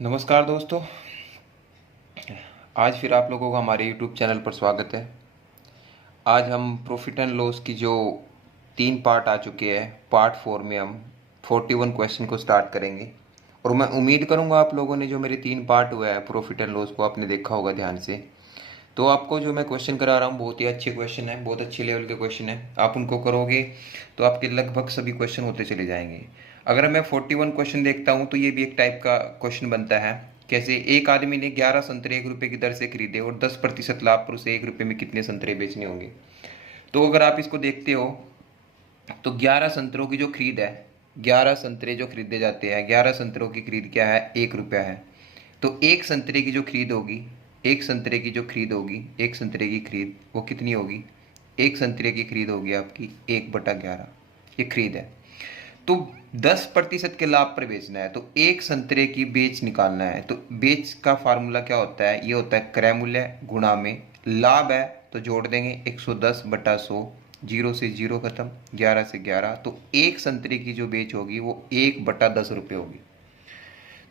नमस्कार दोस्तों। आज फिर आप लोगों का हमारे YouTube चैनल पर स्वागत है। आज हम प्रॉफिट एंड लॉस की जो 3 पार्ट आ चुके हैं, पार्ट 4 में हम 41 क्वेश्चन को स्टार्ट करेंगे। और मैं उम्मीद करूंगा आप लोगों ने जो मेरे 3 पार्ट हुए हैं प्रॉफिट एंड लॉस को आपने देखा होगा ध्यान से। तो आपको जो मैं क्वेश्चन करा रहा हूँ बहुत ही अच्छे क्वेश्चन है, बहुत अच्छे लेवल के क्वेश्चन है। आप उनको करोगे तो आपके लगभग सभी क्वेश्चन होते चले जाएंगे। अगर मैं 41 क्वेश्चन देखता हूँ तो ये भी एक टाइप का क्वेश्चन बनता है। कैसे? एक आदमी ने 11 संतरे 1 रुपए की दर से खरीदे और 10% लाभ पर उसे 1 रुपए में कितने संतरे बेचने होंगे। तो अगर आप इसको देखते हो तो 11 संतरों की जो खरीद है, 11 संतरे जो खरीदे जाते हैं, 11 संतरों की खरीद क्या है? 1 रुपया है। तो एक संतरे की जो खरीद होगी, एक संतरे की जो खरीद होगी, एक संतरे की खरीद वो कितनी होगी? एक संतरे की खरीद होगी आपकी 1/11। ये खरीद है। तो 10% के लाभ पर बेचना है तो एक संतरे की बेच निकालना है। तो बेच का फार्मूला क्या होता है? ये होता है क्रय मूल्य गुणा में लाभ है तो जोड़ देंगे 110/100। जीरो से जीरो खत्म, 11 से 11। तो एक संतरे की जो बेच होगी वो 1/10 रुपये होगी।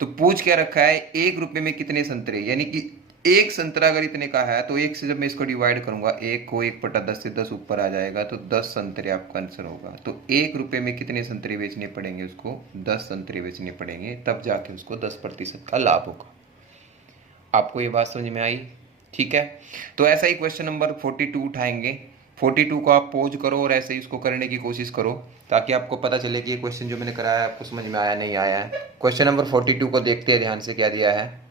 तो पूछ क्या रखा है? 1 रुपये में कितने संतरे, यानी कि एक संतरा अगर इतने का है तो एक से जब मैं इसको डिवाइड करूंगा, एक को 1/10 से 10 ऊपर आ जाएगा तो 10 संतरे आपका आंसर होगा। तो 1 रुपये में कितने संतरे बेचने पड़ेंगे? उसको 10 संतरे बेचने पड़ेंगे, तब जाके उसको 10% का लाभ होगा। आपको ये बात समझ में आई? ठीक है। तो ऐसा ही क्वेश्चन नंबर 42 उठाएंगे। 42 को आप पॉज करो और ऐसे ही उसको करने की कोशिश करो ताकि आपको पता चले कि ये क्वेश्चन जो मैंने कराया है आपको समझ में आया नहीं आया है। क्वेश्चन नंबर 42 को देखते हैं ध्यान से क्या दिया है।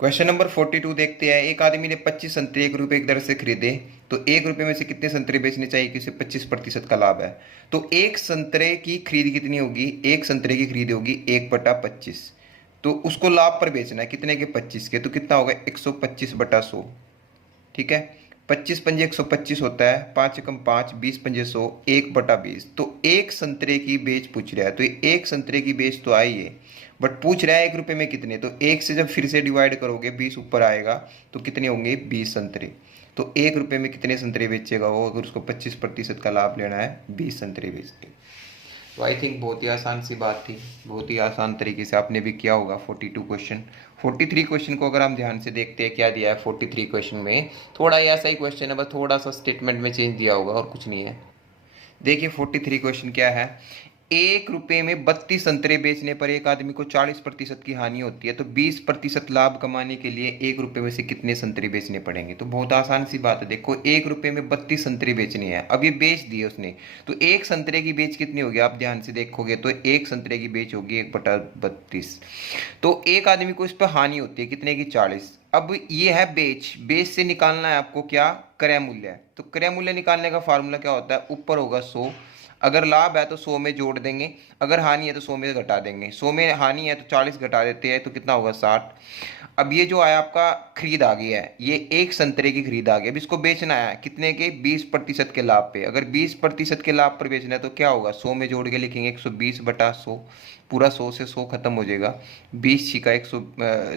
क्वेश्चन नंबर 42 देखते हैं। एक आदमी ने 25 संतरे 1 रुपए की दर से खरीदे तो 1 रुपए में से कितने संतरे बेचने चाहिए कि उसे 25% का लाभ है। तो एक संतरे की खरीद कितनी होगी? एक संतरे की खरीद होगी 1/25। तो उसको लाभ पर बेचना है कितने के? 25 के। तो कितना होगा? 125/100। ठीक है। 25 पंजे 125 होता है, 5 एकम 5, 20 पंजे 100, 1/20। तो एक संतरे की बेच पूछ रहा है तो एक संतरे की बेच तो आई है, बट पूछ रहा है 1 रुपए में कितने। तो एक से जब फिर से डिवाइड करोगे 20 ऊपर आएगा तो कितने होंगे? 20 संतरे। तो 1 रुपए में कितने संतरे बेचेगा वो? अगर उसको 25% का लाभ लेना है, 20 संतरे बेचेगा। तो आई थिंक बहुत ही आसान सी बात थी, बहुत ही आसान तरीके से आपने भी किया होगा 42 क्वेश्चन। 43 क्वेश्चन को अगर हम ध्यान से देखते हैं क्या दिया है 43 क्वेश्चन में, थोड़ा ही ऐसा ही क्वेश्चन है, बस थोड़ा सा स्टेटमेंट में चेंज दिया होगा और कुछ नहीं है। देखिए 43 क्वेश्चन क्या है। 1 रुपए में 32 संतरे बेचने पर एक आदमी को 40% की हानि होती है तो 20% लाभ कमाने के लिए 1 रुपए में से कितने संतरे बेचने पड़ेंगे। तो बहुत आसान सी बात है। देखो 1 रुपए में 32 संतरे बेचने हैं, अब ये बेच दिए उसने तो एक संतरे की बेच कितनी होगी? आप ध्यान से देखोगे तो एक संतरे की बेच होगी 1/32। तो एक आदमी को इस पर हानि होती है कितने की? 40। अब ये है बेच, बेच से निकालना है आपको क्या? क्रय मूल्य। तो क्रय मूल्य निकालने का फार्मूला क्या होता है? ऊपर होगा 100, अगर लाभ है तो 100 में जोड़ देंगे, अगर हानि है तो 100 में घटा देंगे। 100 में हानि है तो 40 घटा देते हैं तो कितना होगा? 60। अब ये जो आया आपका खरीद आ गई है, ये एक संतरे की खरीद आ गई। अब इसको बेचना है कितने के? 20% के लाभ पे। अगर 20% के लाभ पर बेचना है तो क्या होगा? 100 में जोड़ के लिखेंगे 120/100। पूरा 100 से 100 खत्म हो जाएगा। 20 छिका 100,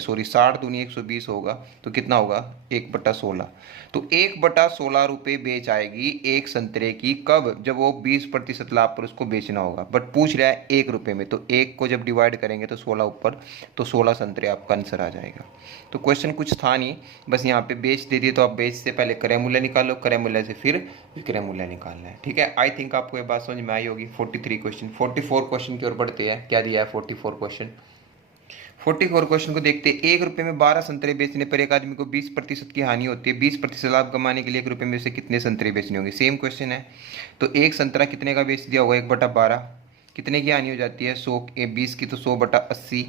सॉरी 60 दूनी 120 होगा तो कितना होगा? 1/16। तो 1/16 रुपये बेच आएगी एक संतरे की। कब? जब वो 20% लाभ पर उसको बेचना होगा। बट पूछ रहा है 1 रुपये में, तो एक को जब डिवाइड करेंगे तो 16 ऊपर, तो 16 संतरे आपका आंसर आ जाएगा। तो क्वेश्चन कुछ था नहीं, बस यहाँ पे बेच दे दिए तो आप बेच से पहले क्रय मूल्य निकालो, क्रय मूल्य से फिर विक्रय मूल्य निकालना है। ठीक है। आई थिंक आपको ये बात समझ में आई होगी। 43 क्वेश्चन। 44 क्वेश्चन की ओर बढ़ते हैं। क्या दिया है 44 क्वेश्चन? 44 क्वेश्चन को देखते हैं। 1 रुपए में 12 संतरे बेचने पर एक आदमी को 20% की हानि होती है। 20% लाभ कमाने के लिए 1 रुपए में से कितने संतरे बेचने होंगे? सेम क्वेश्चन है। तो एक संतरा कितने का बेच दिया होगा? 1/12। कितने की हानि हो जाती है? 100। 20 की तो 100/80।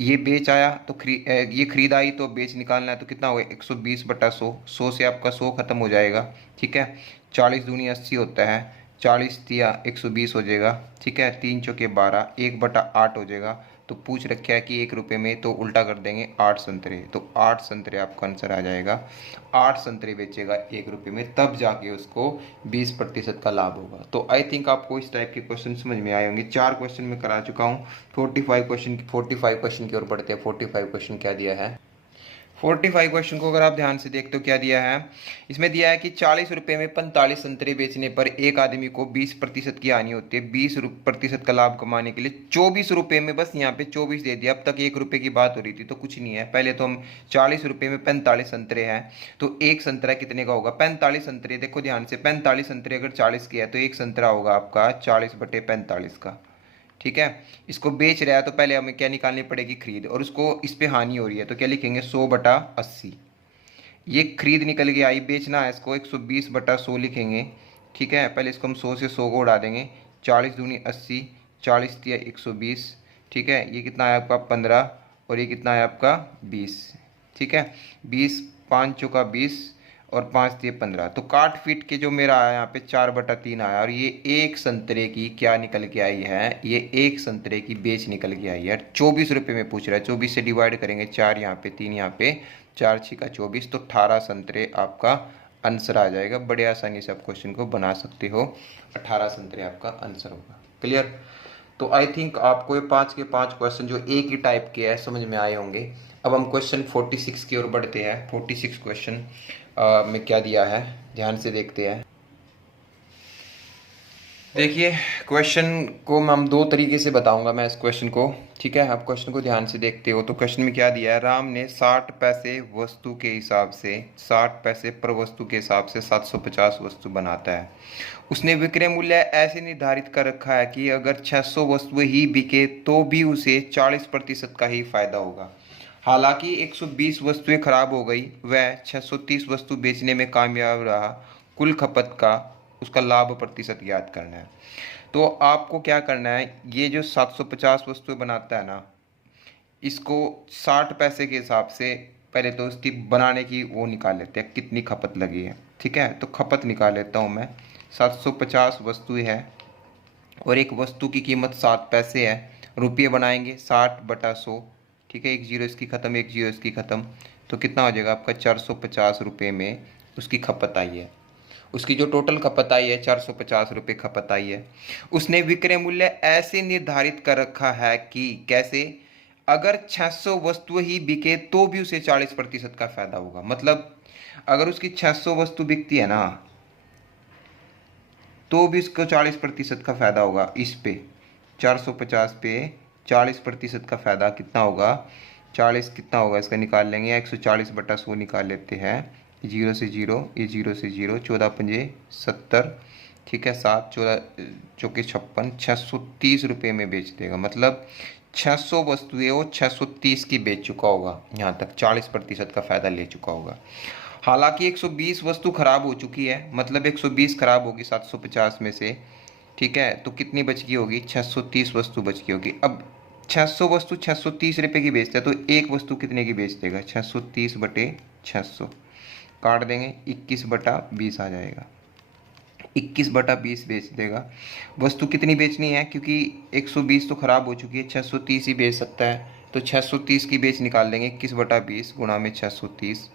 ये बेच आया तो ये खरीद आई तो बेच निकालना है तो कितना होगा? 120/100। 100 से आपका 100 खत्म हो जाएगा। ठीक है। 40 दूनी 80 होता है, 40 तिया 120 हो जाएगा। ठीक है। 3 चौके 12, 1/8 हो जाएगा। तो पूछ रखा है कि 1 रुपए में, तो उल्टा कर देंगे 8 संतरे, तो 8 संतरे आपका आंसर आ जाएगा। 8 संतरे बेचेगा 1 रुपए में, तब जाके उसको 20% का लाभ होगा। तो आई थिंक आपको इस टाइप के क्वेश्चन समझ में आए होंगे। 4 क्वेश्चन में करा चुका हूँ। 45 क्वेश्चन की ओर बढ़ते हैं। 45 क्वेश्चन क्या दिया है? 45 क्वेश्चन को अगर आप ध्यान से देखते हो क्या दिया है, इसमें दिया है कि 40 रुपये में 45 संतरे बेचने पर एक आदमी को 20% की हानि होती है। 20% का लाभ कमाने के लिए 24 रुपये में, बस यहाँ पे 24 दे दिया। अब तक 1 रुपये की बात हो रही थी तो कुछ नहीं है। पहले तो हम 40 रुपये में 45 संतरे हैं तो एक संतरा कितने का होगा, 45 संतरे। देखो ध्यान से, 45 संतरे अगर 40 के है तो एक संतरा होगा आपका 40/45 का। ठीक है, इसको बेच रहा है तो पहले हमें क्या निकालनी पड़ेगी, खरीद, और उसको इस पे हानि हो रही है तो क्या लिखेंगे 100/80। ये खरीद निकल के आई, बेचना है इसको 120/100 लिखेंगे। ठीक है, पहले इसको हम 100 से 100 को उड़ा देंगे। 40 दूनी 80, 40 दिया 120। ठीक है, ये कितना है आपका 15 और ये कितना है आपका 20। ठीक है, 20, 5 चौका 20 और 5 दिए 15। तो काट फीट के जो मेरा आया यहाँ पे 4/3 आया। और ये एक संतरे की क्या निकल के आई है, ये एक संतरे की बेच निकल के आई है। 24 रुपये में पूछ रहा है, 24 से डिवाइड करेंगे, 4 यहाँ पे 3 यहाँ पे, 4 6 का 24, तो 18 संतरे आपका आंसर आ जाएगा। बड़े आसानी से आप क्वेश्चन को बना सकते हो, 18 संतरे आपका आंसर होगा। क्लियर? तो आई थिंक आपको ये 5 के 5 क्वेश्चन जो एक ही टाइप के हैं समझ में आए होंगे। अब हम क्वेश्चन 46 की ओर बढ़ते हैं। 46 क्वेश्चन में क्या दिया है ध्यान से देखते हैं। देखिए, क्वेश्चन को हम दो तरीके से बताऊंगा मैं इस क्वेश्चन को। ठीक है, आप क्वेश्चन को ध्यान से देखते हो तो क्वेश्चन में क्या दिया है, राम ने 60 पैसे वस्तु के हिसाब से, 60 पैसे पर वस्तु के हिसाब से 750 वस्तु बनाता है। उसने विक्रय मूल्य ऐसे निर्धारित कर रखा है कि अगर 600 वस्तुएं ही बिके तो भी उसे 40% का ही फायदा होगा। हालांकि 120 वस्तुएं खराब हो गई, वह 630 वस्तु बेचने में कामयाब रहा। कुल खपत का उसका लाभ प्रतिशत याद करना है। तो आपको क्या करना है, ये जो 750 वस्तुएं बनाता है ना, इसको 60 पैसे के हिसाब से पहले तो उसकी बनाने की वो निकाल लेते हैं, कितनी खपत लगी है। ठीक है, तो खपत निकाल लेता हूँ मैं। 750 वस्तुएं है और एक वस्तु की कीमत 7 पैसे है। रुपये बनाएंगे 60/100। ठीक है, एक जीरो इसकी ख़त्म, एक जीरो इसकी ख़त्म, तो कितना हो जाएगा आपका 450 रुपये में उसकी खपत आई है। उसकी जो टोटल खपत आई है 450 रुपये खपत आई है। उसने विक्रय मूल्य ऐसे निर्धारित कर रखा है कि कैसे, अगर 600 वस्तु ही बिके तो भी उसे 40% का फायदा होगा। मतलब अगर उसकी 600 वस्तु बिकती है ना तो भी उसको 40% का फायदा होगा। इस पे 450 पे 40% का फायदा कितना होगा, 40 कितना होगा इसका निकाल लेंगे, 140/100 निकाल लेते हैं। जीरो से जीरो, ये जीरो से जीरो, 14 पंजे 70। ठीक है, 7 14 चौके 56, 630 रुपये में बेच देगा। मतलब 600 वस्तुएं वो 630 की बेच चुका होगा, यहाँ तक 40% का फायदा ले चुका होगा। हालांकि 120 वस्तु खराब हो चुकी है, मतलब 120 खराब होगी 750 में से। ठीक है, तो कितनी बच गई होगी, 630 वस्तु बच गई होगी। अब 600 वस्तु 630 रुपये की बेचता है तो एक वस्तु कितने की बेच देगा, 630/600 काट देंगे, 21/20 आ जाएगा। 21/20 बेच देगा। वस्तु कितनी बेचनी है, क्योंकि 120 तो खराब हो चुकी है, 630 ही बेच सकता है, तो 630 की बेच निकाल देंगे। 21/20 गुणा में 630।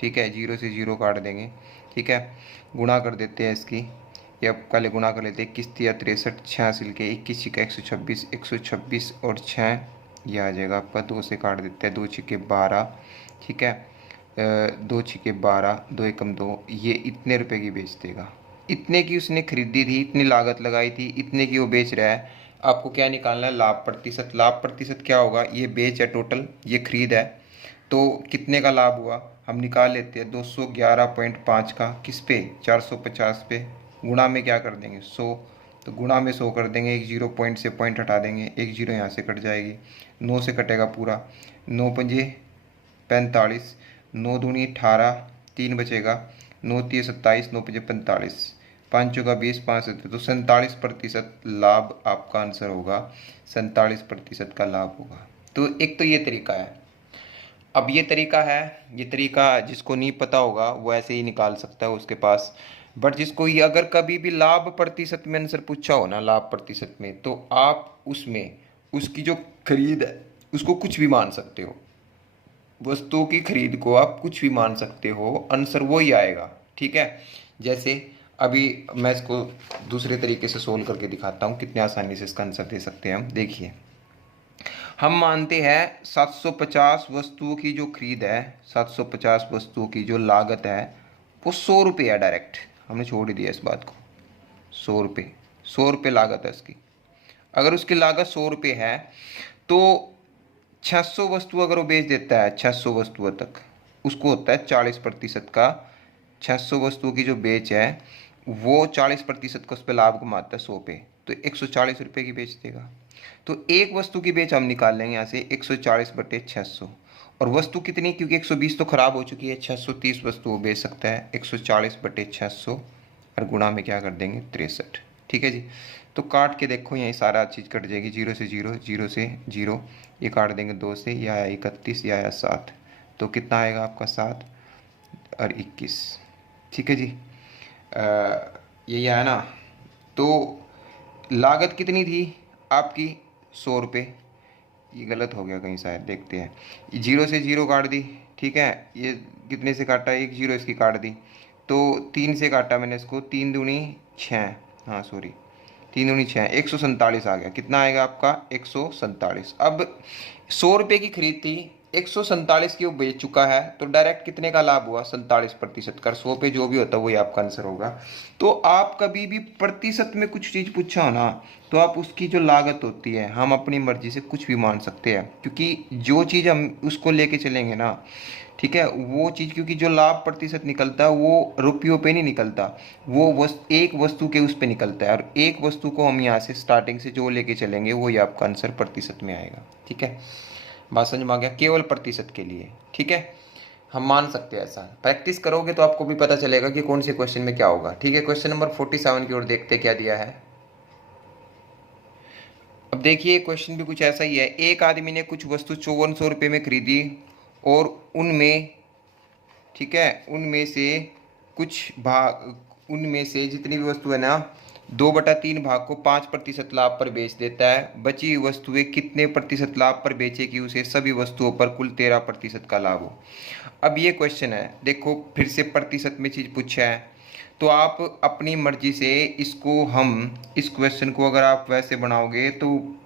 ठीक है, जीरो से जीरो काट देंगे। ठीक है, गुणा कर देते हैं इसकी, ये अब पहले गुणा कर लेते हैं। 21 या 63, 6 सिल के 21 छिका 126, 126 और 6 ये आ जाएगा आपका। 2 से काट देते हैं, 2 छिके 12। ठीक है, 2 छिके 12, 2 एकम 2, ये इतने रुपए की बेच देगा। इतने की उसने खरीदी थी, इतनी लागत लगाई थी, इतने की वो बेच रहा है। आपको क्या निकालना है, लाभ प्रतिशत। लाभ प्रतिशत क्या होगा, ये बेच है टोटल, ये खरीद है, तो कितने का लाभ हुआ हम निकाल लेते हैं। 211.5 का, किस पे, 450 पे। गुणा में क्या कर देंगे 100, तो गुणा में 100 कर देंगे। एक जीरो पॉइंट से पॉइंट हटा देंगे, एक जीरो यहाँ से कट जाएगी, 9 से कटेगा पूरा। 9 पंजे 45, 9 दूनी 18, 3 बचेगा, 9 तीय 27, 9 पंजे 45, 5 चौका 20, 5 से तो 47% लाभ आपका आंसर होगा। 47% का लाभ होगा। तो एक तो ये तरीका है। अब ये तरीका है, ये तरीका जिसको नहीं पता होगा वो ऐसे ही निकाल सकता है उसके पास। बट जिसको ये अगर कभी भी लाभ प्रतिशत में आंसर पूछा हो ना, लाभ प्रतिशत में, तो आप उसमें उसकी जो खरीद है उसको कुछ भी मान सकते हो। वस्तुओं की खरीद को आप कुछ भी मान सकते हो, आंसर वो ही आएगा। ठीक है, जैसे अभी मैं इसको दूसरे तरीके से सोल्व करके दिखाता हूँ कितने आसानी से इसका आंसर दे सकते हैं हम। देखिए, हम मानते हैं 750 वस्तुओं की जो खरीद है, 750 वस्तुओं की जो लागत है वो 100 रुपये है। डायरेक्ट हमने छोड़ ही दिया इस बात को। 100 रुपये, 100 रुपये लागत है उसकी। अगर उसकी लागत 100 रुपये है तो 600 वस्तु अगर वो बेच देता है, 600 वस्तुओं तक, उसको होता है 40% का। 600 वस्तुओं की जो बेच है वो 40% का उस पर लाभ कमाता है 100 पे, तो 140 रुपये की बेच देगा। तो एक वस्तु की बेच हम निकाल लेंगे यहाँ से 140/600। और वस्तु कितनी, क्योंकि 120 तो खराब हो चुकी है, 630 वस्तु वो बेच सकता है। 140/600 और गुणा में क्या कर देंगे 63। ठीक है जी। तो काट के देखो, यही सारा चीज़ कट जाएगी। 0 से 0, 0 से 0, ये काट देंगे 2 से, या 31 या 7, तो कितना आएगा आपका 7 और 21। ठीक है जी। यही है ना। तो लागत कितनी थी आपकी 100 रुपये। ये गलत हो गया कहीं शायद, देखते हैं। 0 से 0 काट दी, ठीक है। ये कितने से काटा, 1 0 इसकी काट दी, तो 3 से काटा मैंने इसको, 3 दूनी 6, हाँ सॉरी 3 दूनी 6, 147 आ गया। कितना आएगा आपका 147। अब 100 रुपये की खरीद थी, 147 की वो बेच चुका है, तो डायरेक्ट कितने का लाभ हुआ 47% का। 100 पे जो भी होता है वही आपका आंसर होगा। तो आप कभी भी प्रतिशत में कुछ चीज़ पूछा हो ना, तो आप उसकी जो लागत होती है हम अपनी मर्जी से कुछ भी मान सकते हैं, क्योंकि जो चीज़ हम उसको लेके चलेंगे ना, ठीक है, वो चीज़, क्योंकि जो लाभ प्रतिशत निकलता है वो रुपयों पे नहीं निकलता, वो एक वस्तु के उस पे निकलता है। और एक वस्तु को हम यहाँ से स्टार्टिंग से जो लेके चलेंगे वही आपका आंसर प्रतिशत में आएगा। ठीक है, बात समझ में आ गया, केवल प्रतिशत के लिए। ठीक है, हम मान सकते हैं ऐसा। प्रैक्टिस करोगे तो आपको भी पता चलेगा कि कौन से क्वेश्चन में क्या होगा। ठीक है, क्वेश्चन नंबर 47 की ओर देखते क्या दिया है। अब देखिए क्वेश्चन भी कुछ ऐसा ही है। एक आदमी ने कुछ वस्तु 5400 रुपये में खरीदी और उनमें, ठीक है, उनमें से जितनी भी वस्तु है ना, 2/3 भाग को 5% लाभ पर बेच देता है। बची हुई वस्तुएं कितने प्रतिशत लाभ पर बेचे कि उसे सभी वस्तुओं पर कुल 13% का लाभ हो। अब ये क्वेश्चन है, देखो फिर से प्रतिशत में चीज़ पूछा है, तो आप अपनी मर्जी से इस क्वेश्चन को अगर आप वैसे बनाओगे तो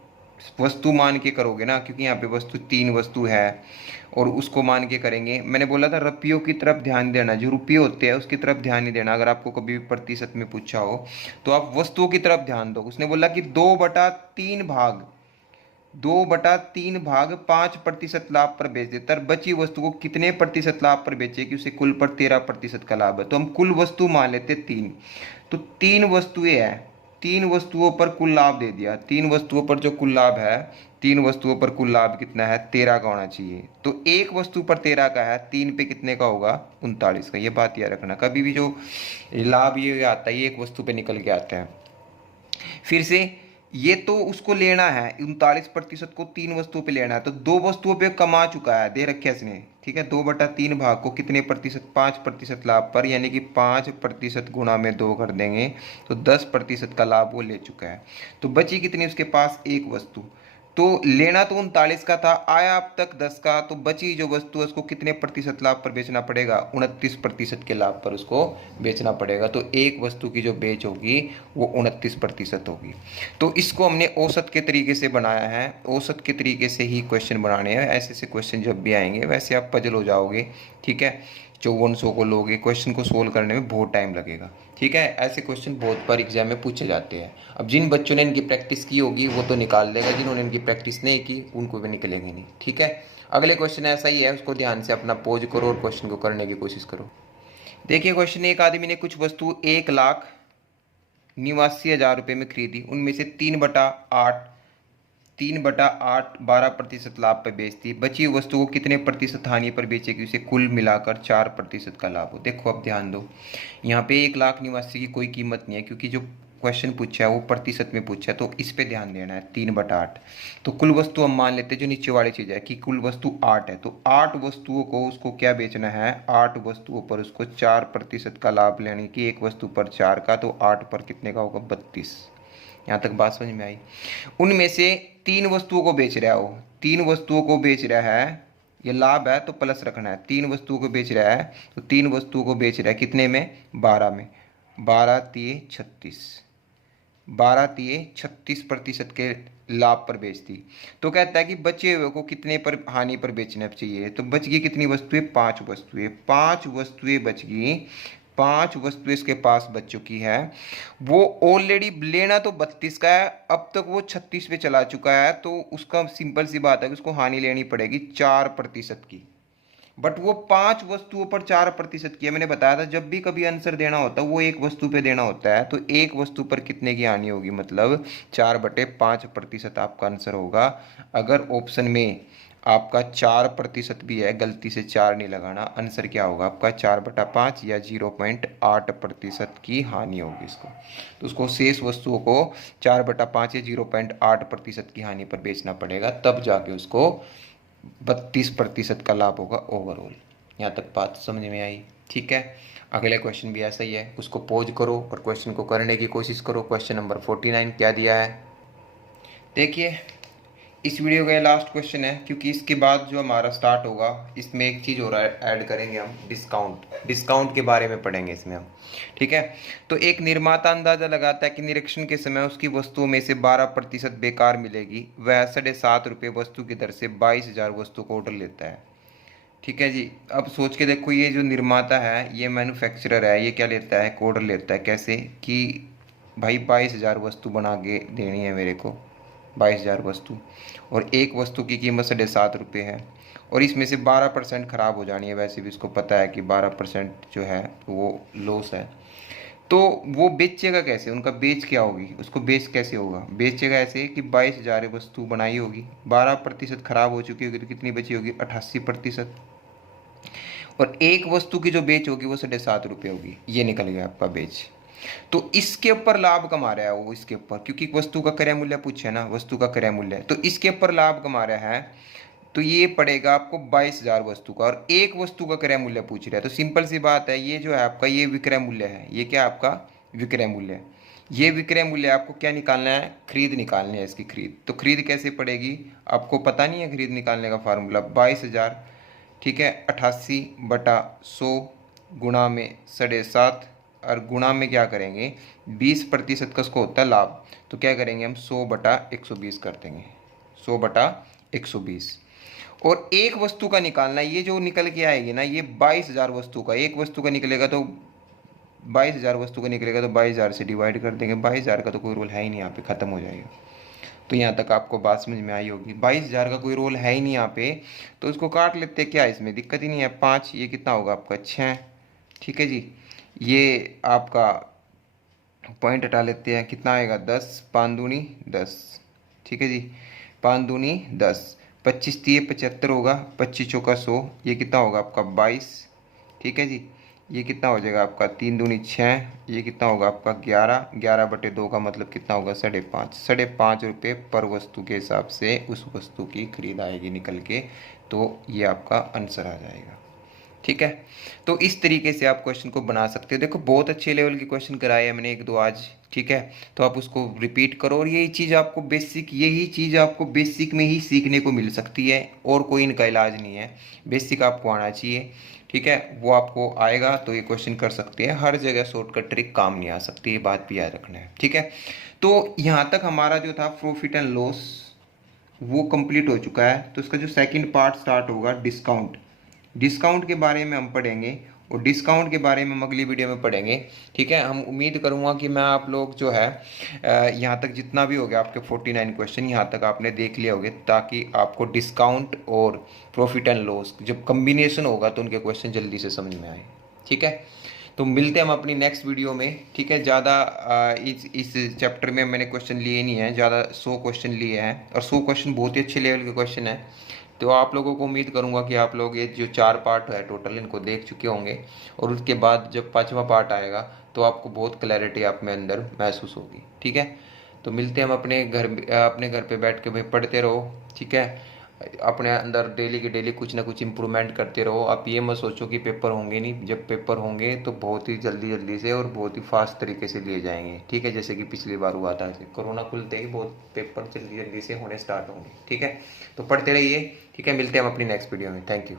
वस्तु मान के करोगे ना, क्योंकि यहाँ पे 3 वस्तु है और उसको मान के करेंगे। मैंने बोला था रुपयों की तरफ ध्यान देना, जो रुपये होते हैं उसकी तरफ ध्यान नहीं देना। अगर आपको कभी भी प्रतिशत में पूछा हो तो आप वस्तुओं की तरफ ध्यान दो। उसने बोला कि 2/3 भाग 5% लाभ पर बेच देता है, बची वस्तु को कितने प्रतिशत लाभ पर बेचे कि उसे कुल पर 13% का लाभ है। तो हम कुल वस्तु मान लेते 3, तो 3 वस्तुएं हैं, 3 वस्तुओं पर कुल लाभ दे दिया। 3 वस्तुओं पर जो कुल लाभ है, 3 वस्तुओं पर कुल लाभ कितना है 13 का होना चाहिए। तो एक वस्तु पर 13 का है, 3 पे कितने का होगा 39 का। ये बात याद रखना, कभी भी जो लाभ ये आता है ये एक वस्तु पे निकल के आता है। फिर से ये तो उसको लेना है 39% को 3 वस्तुओं पे लेना है, तो 2 वस्तुओं पे कमा चुका है, दे रखे इसने। ठीक है, 2/3 भाग को कितने प्रतिशत, 5% लाभ पर, यानी कि 5% गुणा में 2 कर देंगे तो 10% का लाभ वो ले चुका है। तो बची कितनी उसके पास एक वस्तु, तो लेना तो 39 का था, आया अब तक 10 का, तो बची जो वस्तु है उसको कितने प्रतिशत लाभ पर बेचना पड़ेगा, 29% के लाभ पर उसको बेचना पड़ेगा। तो एक वस्तु की जो बेच होगी वो 29% होगी। तो इसको हमने औसत के तरीके से बनाया है, औसत के तरीके से ही क्वेश्चन बनाने हैं। ऐसे ऐसे क्वेश्चन जब भी आएंगे वैसे आप पजल हो जाओगे। ठीक है, 5400 को लोगे, क्वेश्चन को सोल्व करने में बहुत टाइम लगेगा। ठीक है, ऐसे क्वेश्चन बहुत बार एग्जाम में पूछे जाते हैं। अब जिन बच्चों ने इनकी प्रैक्टिस की होगी वो तो निकाल लेगा, जिन्होंने इनकी प्रैक्टिस नहीं की उनको भी निकलेंगे नहीं। ठीक है, अगले क्वेश्चन ऐसा ही है, उसको ध्यान से अपना पोज करो और क्वेश्चन को करने की कोशिश करो। देखिए क्वेश्चन, एक आदमी ने कुछ वस्तु 1,89,000 रुपये में खरीदी, उनमें से 3/8 12% लाभ पर बेचती। बची हुई वस्तु को कितने प्रतिशत हानि पर बेचेगी उसे कुल मिलाकर 4% का लाभ हो। देखो अब ध्यान दो, यहाँ पे 1,89,000 की कोई कीमत नहीं है, क्योंकि जो क्वेश्चन पूछा है वो प्रतिशत में पूछा है, तो इस पे ध्यान देना है। 3/8, तो कुल वस्तु हम मान लेते हैं जो नीचे वाली चीज़ है कि कुल वस्तु 8 है, तो 8 वस्तुओं को उसको क्या बेचना है, 8 वस्तुओं पर उसको 4% का लाभ लेने की, एक वस्तु पर 4 का, तो 8 पर कितने का होगा 32। यहाँ तक बात समझ में आई। उनमें से 3 वस्तुओं को बेच रहा हो, 3 वस्तुओं को बेच रहा है, ये लाभ है तो प्लस रखना है। 3 वस्तुओं को बेच रहा है, तो 3 वस्तुओं को बेच रहा है कितने में 12 में, 12 3 36, 12 3 36% के लाभ पर बेचती। तो कहता है कि बचे हुए को कितने पर हानि पर बेचना चाहिए। तो बच गई कितनी वस्तुएं, 5 वस्तुएं, 5 वस्तुएं बच गई, 5 वस्तुएं इसके पास बच चुकी है। वो ऑलरेडी लेना तो 32 का है, अब तक वो 36 पे चला चुका है, तो उसका सिंपल सी बात है कि उसको हानि लेनी पड़ेगी 4% की। बट वो 5 वस्तुओं पर 4% की है। मैंने बताया था जब भी कभी आंसर देना होता है वो एक वस्तु पे देना होता है, तो एक वस्तु पर कितने की हानि होगी, मतलब 4/5% आपका आंसर होगा। अगर ऑप्शन में आपका 4% भी है, गलती से 4 नहीं लगाना, आंसर क्या होगा आपका 4/5 या 0.8% की हानि होगी इसको। तो उसको शेष वस्तुओं को 4/5 या 0.8% की हानि पर बेचना पड़ेगा, तब जाके उसको 32% का लाभ होगा ओवरऑल। यहाँ तक बात समझ में आई? ठीक है, अगले क्वेश्चन भी ऐसा ही है, उसको पॉज करो और क्वेश्चन को करने की कोशिश करो। क्वेश्चन नंबर 49 क्या दिया है देखिए। इस वीडियो का ये लास्ट क्वेश्चन है, क्योंकि इसके बाद जो हमारा स्टार्ट होगा इसमें एक चीज़ और ऐड करेंगे हम, डिस्काउंट के बारे में पढ़ेंगे इसमें हम। ठीक है, तो एक निर्माता अंदाजा लगाता है कि निरीक्षण के समय उसकी वस्तुओं में से 12% बेकार मिलेगी। वह 7.5 रुपये वस्तु की दर से 22,000 वस्तु को ऑर्डर लेता है। ठीक है जी, अब सोच के देखो, ये जो निर्माता है, ये मैन्युफैक्चरर है, ये क्या लेता है, ऑर्डर लेता है। कैसे कि भाई 22,000 वस्तु बना के देनी है मेरे को, 22,000 वस्तु, और एक वस्तु की कीमत 7.5 रुपये है, और इसमें से 12% ख़राब हो जानी है। वैसे भी इसको पता है कि 12% जो है वो लॉस है। तो वो बेचेगा कैसे, उनका बेच क्या होगी, उसको बेच कैसे होगा, बेचेगा ऐसे कि 22,000 वस्तु बनाई होगी, 12% खराब हो चुकी होगी, तो कितनी बची होगी, 88%। और एक वस्तु की जो बेच होगी वो 7.5 रुपये होगी। ये निकल गया आपका बेच। तो इसके ऊपर लाभ कमा रहा है वो, इसके ऊपर, क्योंकि वस्तु का क्रय मूल्य पूछे ना, वस्तु का क्रय मूल्य, तो इसके ऊपर लाभ कमा रहा है। तो ये पड़ेगा आपको 22,000 वस्तु का, और एक वस्तु का क्रय मूल्य पूछ रहा है। तो सिंपल सी बात है, ये जो है आपका ये विक्रय मूल्य है, ये क्या आपका विक्रय मूल्य है। ये विक्रय मूल्य आपको क्या निकालना है, खरीद निकालनी है इसकी, खरीद। तो खरीद कैसे पड़ेगी, आपको पता नहीं है खरीद निकालने का फार्मूला, 22,000, ठीक है, 88/100 गुणा में 7.5, और गुणा में क्या करेंगे, 20% का उसको होता है लाभ, तो क्या करेंगे हम 100/120 कर देंगे, 100/120। और एक वस्तु का निकालना, ये जो निकल के आएगी ना, ये 22,000 वस्तु का, एक वस्तु का निकलेगा तो 22,000 वस्तु का निकलेगा, तो 22,000 से डिवाइड कर देंगे। 22,000 का तो कोई रोल है ही नहीं, यहाँ पे ख़त्म हो जाएगा। तो यहाँ तक आपको बात समझ में आई होगी। 22,000 का कोई रोल है ही नहीं यहाँ पे, तो उसको काट लेते, क्या इसमें दिक्कत ही नहीं है। 5, ये कितना होगा आपका 6, ठीक है जी। ये आपका पॉइंट हटा लेते हैं, कितना आएगा 10, 5 दूनी 10, ठीक है जी, 5 दूनी 10, 25 3 75 होगा, 25 चौका 100, ये कितना होगा आपका 22, ठीक है जी। ये कितना हो जाएगा आपका 3 दूनी 6, ये कितना होगा आपका 11, 11/2 का मतलब कितना होगा 5.5 रुपये पर वस्तु के हिसाब से उस वस्तु की खरीद आएगी निकल के। तो ये आपका आंसर आ जाएगा। ठीक है, तो इस तरीके से आप क्वेश्चन को बना सकते हो। देखो बहुत अच्छे लेवल के क्वेश्चन कराए हैं मैंने 1-2 आज, ठीक है, तो आप उसको रिपीट करो, और यही चीज़ आपको बेसिक में ही सीखने को मिल सकती है, और कोई इनका इलाज नहीं है। बेसिक आपको आना चाहिए, ठीक है, वो आपको आएगा तो ये क्वेश्चन कर सकते हैं। हर जगह शॉर्टकट ट्रिक काम नहीं आ सकती, ये बात भी याद रखना है, ठीक है। तो यहाँ तक हमारा जो था प्रॉफिट एंड लॉस वो कंप्लीट हो चुका है। तो इसका जो सेकंड पार्ट स्टार्ट होगा, डिस्काउंट के बारे में हम पढ़ेंगे, और डिस्काउंट के बारे में हम अगली वीडियो में पढ़ेंगे, ठीक है। हम उम्मीद करूँगा कि मैं आप लोग जो है यहाँ तक जितना भी हो गया आपके 49 क्वेश्चन यहाँ तक आपने देख लिए होंगे, ताकि आपको डिस्काउंट और प्रॉफिट एंड लॉस जब कम्बिनेशन होगा तो उनके क्वेश्चन जल्दी से समझ में आए, ठीक है। तो मिलते हैं हम अपनी नेक्स्ट वीडियो में, ठीक है। ज़्यादा इस चैप्टर में मैंने क्वेश्चन लिए नहीं है, ज़्यादा 100 क्वेश्चन लिए हैं, और 100 क्वेश्चन बहुत ही अच्छे लेवल के क्वेश्चन हैं। तो आप लोगों को उम्मीद करूंगा कि आप लोग ये जो 4 पार्ट है टोटल इनको देख चुके होंगे, और उसके बाद जब 5वां पार्ट आएगा तो आपको बहुत क्लैरिटी आप में अंदर महसूस होगी, ठीक है। तो मिलते हैं हम अपने घर पे बैठ के भाई पढ़ते रहो, ठीक है। अपने अंदर डेली के डेली कुछ ना कुछ इम्प्रूवमेंट करते रहो। आप ये मत सोचो कि पेपर होंगे नहीं, जब पेपर होंगे तो बहुत ही जल्दी से और बहुत ही फास्ट तरीके से लिए जाएंगे, ठीक है। जैसे कि पिछली बार हुआ था, कोरोना खुलते ही बहुत पेपर जल्दी से होने स्टार्ट होंगे, ठीक है। तो पढ़ते रहिए, ठीक है। मिलते हैं हम अपनी नेक्स्ट वीडियो में। Thank you.